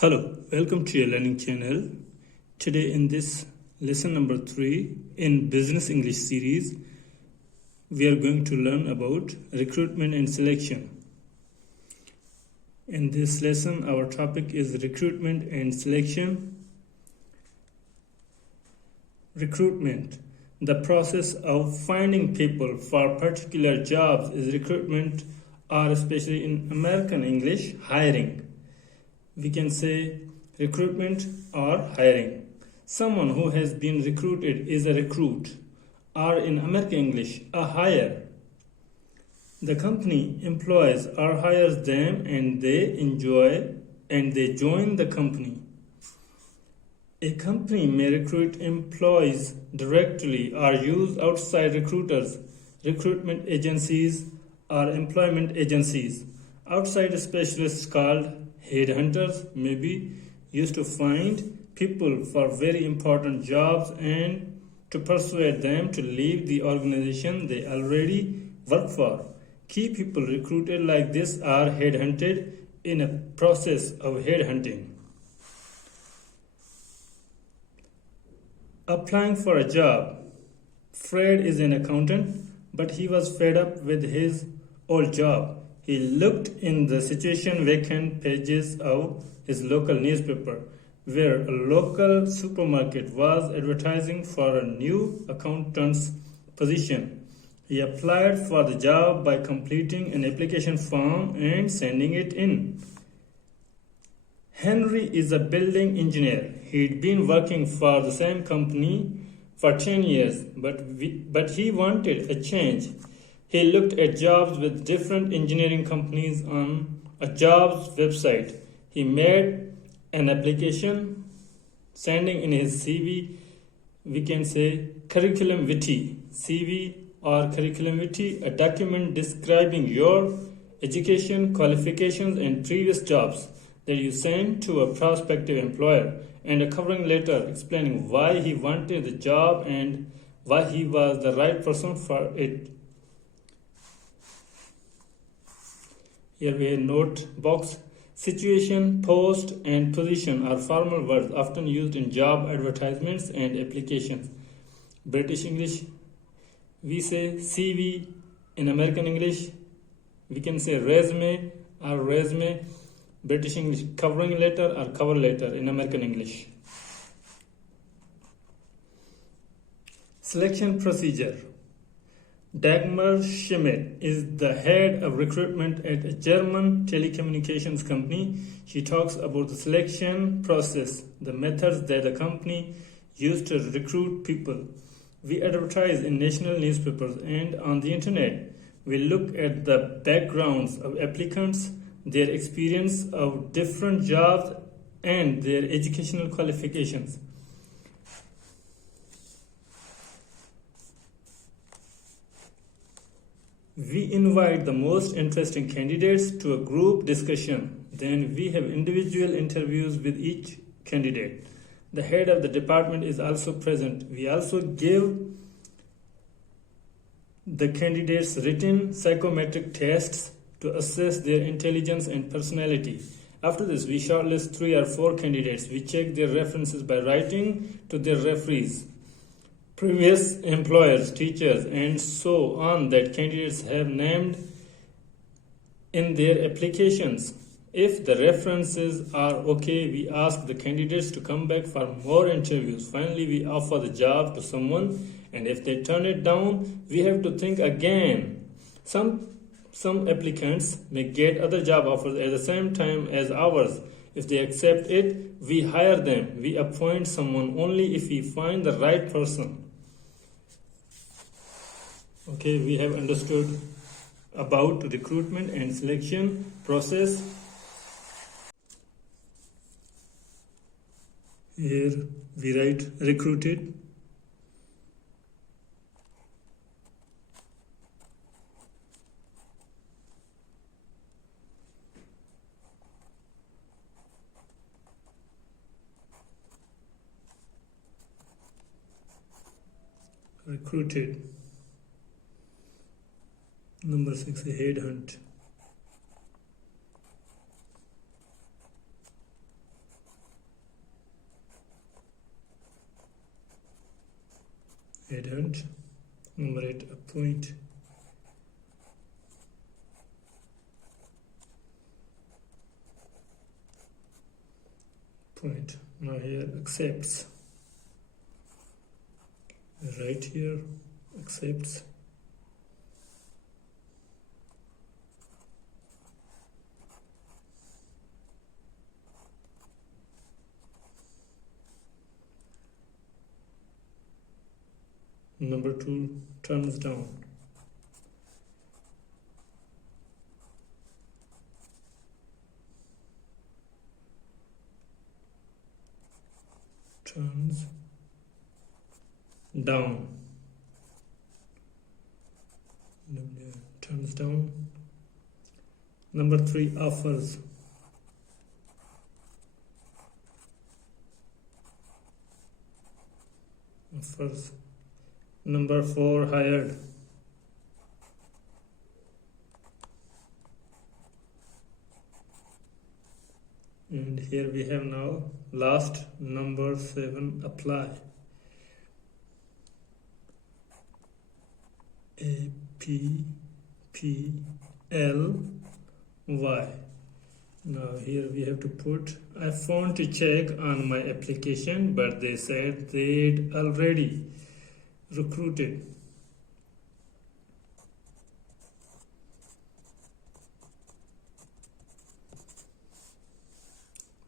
Hello, welcome to your learning channel. Today in this lesson number 3 in Business English series, we are going to learn about recruitment and selection. In this lesson, our topic is recruitment and selection. Recruitment, the process of finding people for particular jobs, is recruitment, or especially in American English, hiring. We can say recruitment or hiring. Someone who has been recruited is a recruit, or in American English, a hire. The company employs or hires them and they join the company. A company may recruit employees directly or use outside recruiters, recruitment agencies, or employment agencies. Outside specialists called headhunters may be used to find people for very important jobs and to persuade them to leave the organization they already work for. Key people recruited like this are headhunted in a process of headhunting. Applying for a job. Fred is an accountant, but he was fed up with his old job. He looked in the situation vacant pages of his local newspaper, where a local supermarket was advertising for a new accountant's position. He applied for the job by completing an application form and sending it in. Henry is a building engineer. He'd been working for the same company for 10 years, but he wanted a change. He looked at jobs with different engineering companies on a jobs website. He made an application, sending in his CV, we can say curriculum vitae, CV or curriculum vitae, a document describing your education, qualifications, and previous jobs that you send to a prospective employer, and a covering letter explaining why he wanted the job and why he was the right person for it. Here we have note box. Situation, post, and position are formal words often used in job advertisements and applications. British English, we say CV. In American English, we can say resume or resume. British English, covering letter or cover letter in American English. Selection procedure. Dagmar Schmidt is the head of recruitment at a German telecommunications company. She talks about the selection process, the methods that the company used to recruit people. We advertise in national newspapers and on the internet. We look at the backgrounds of applicants, their experience of different jobs, and their educational qualifications. We invite the most interesting candidates to a group discussion. Then we have individual interviews with each candidate. The head of the department is also present. We also give the candidates written psychometric tests to assess their intelligence and personality. After this, we shortlist 3 or 4 candidates. We check their references by writing to their referees, previous employers, teachers, and so on that candidates have named in their applications. If the references are okay, we ask the candidates to come back for more interviews. Finally, we offer the job to someone, and if they turn it down, we have to think again. Some applicants may get other job offers at the same time as ours. If they accept it, we hire them. We appoint someone only if we find the right person. Okay, we have understood about recruitment and selection process. Here we write recruited. Recruited. Number 6, a headhunt. headhunt. Number 8, appoint. Point. Now here accepts. Right here accepts. Number 2, turns down. Turns down. Turns down. Number 3, offers. Offers. Number 4, hired. And here we have now last number 7, apply. APPLY. Now here we have to put, I phoned to check on my application, but they said they'd already recruited.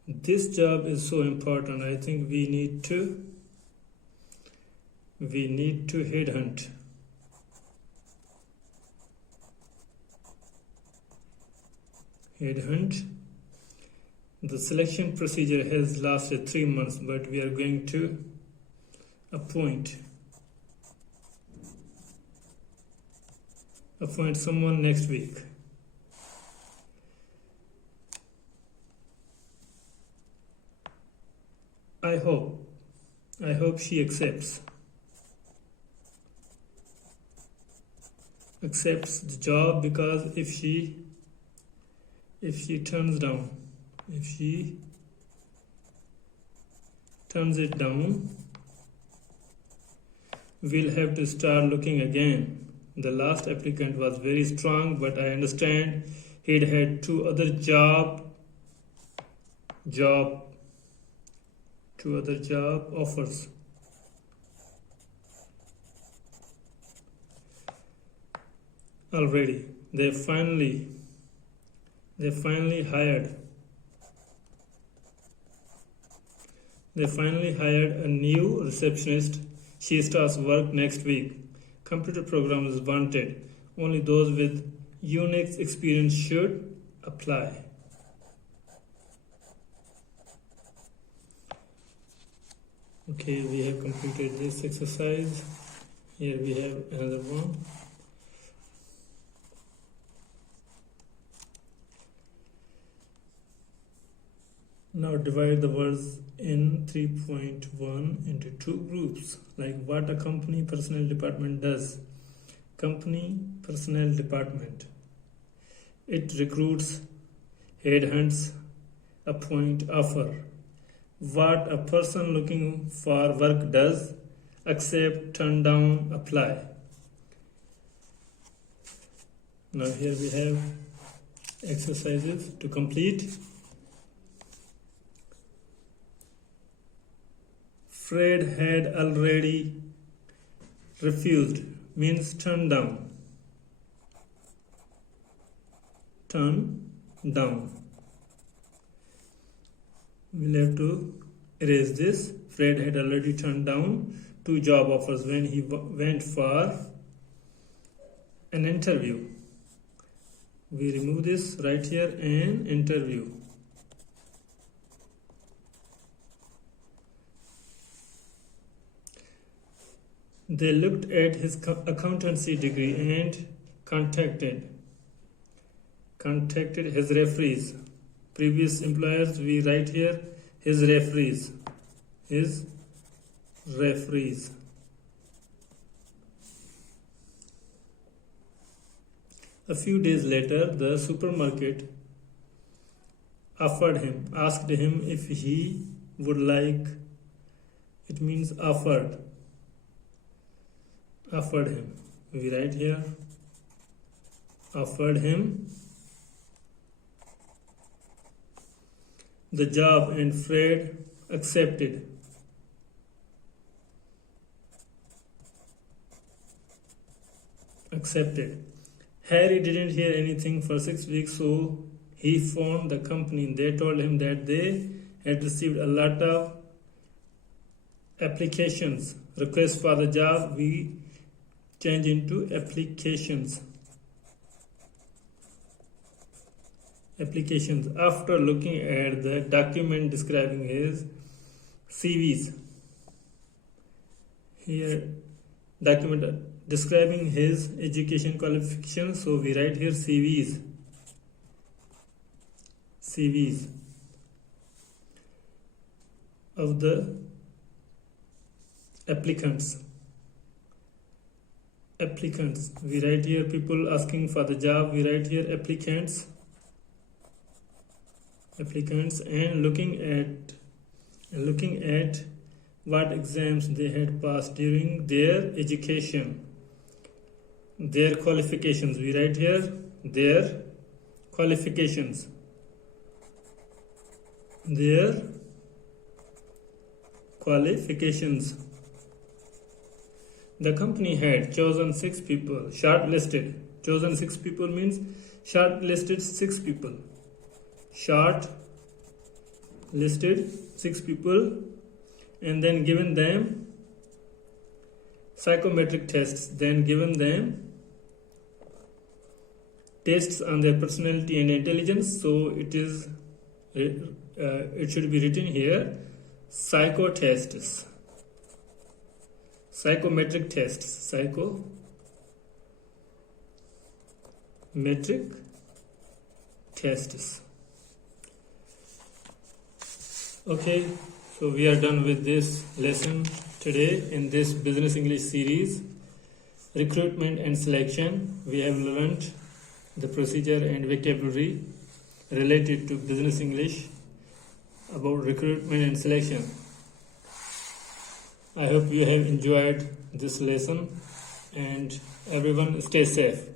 This job is so important. I think we need to headhunt. Headhunt. The selection procedure has lasted 3 months, but we are going to appoint someone next week. I hope she accepts the job, because if she turns it down, we'll have to start looking again. The last applicant was very strong, but I understand he'd had 2 other job offers. Already, they finally hired a new receptionist. She starts work next week. Computer program is wanted. Only those with Unix experience should apply. Okay, we have completed this exercise. Here we have another one. Now divide the words in 3.1 into 2 groups, like what a company personnel department does. Company personnel department. It recruits, headhunts, appoint, offer. What a person looking for work does: accept, turn down, apply. Now here we have exercises to complete. Fred had already refused means turn down. Turn down. We'll have to erase this. Fred had already turned down 2 job offers when he went for an interview. We remove this right here, an interview. They looked at his accountancy degree and contacted his referees. Previous employers, we write here his referees. A few days later, the supermarket asked him if he would like, it means offered. Offered him. We write here offered him the job and Fred accepted. Harry didn't hear anything for 6 weeks, so he phoned the company. They told him that they had received a lot of applications. Requests for the job, we change into applications. After looking at the document describing his CVs. Here, document describing his education qualifications, so we write here CVs of the applicants. We write here people asking for the job, we write here applicants, and looking at what exams they had passed during their education. Their qualifications, we write here their qualifications. The company had chosen 6 people, shortlisted. Chosen 6 people means shortlisted 6 people. Shortlisted 6 people and then given them psychometric tests, then given them tests on their personality and intelligence. So it should be written here psychometric tests. Okay, so we are done with this lesson today in this business English series, recruitment and selection. We have learned the procedure and vocabulary related to business English about recruitment and selection. I hope you have enjoyed this lesson, and everyone stay safe.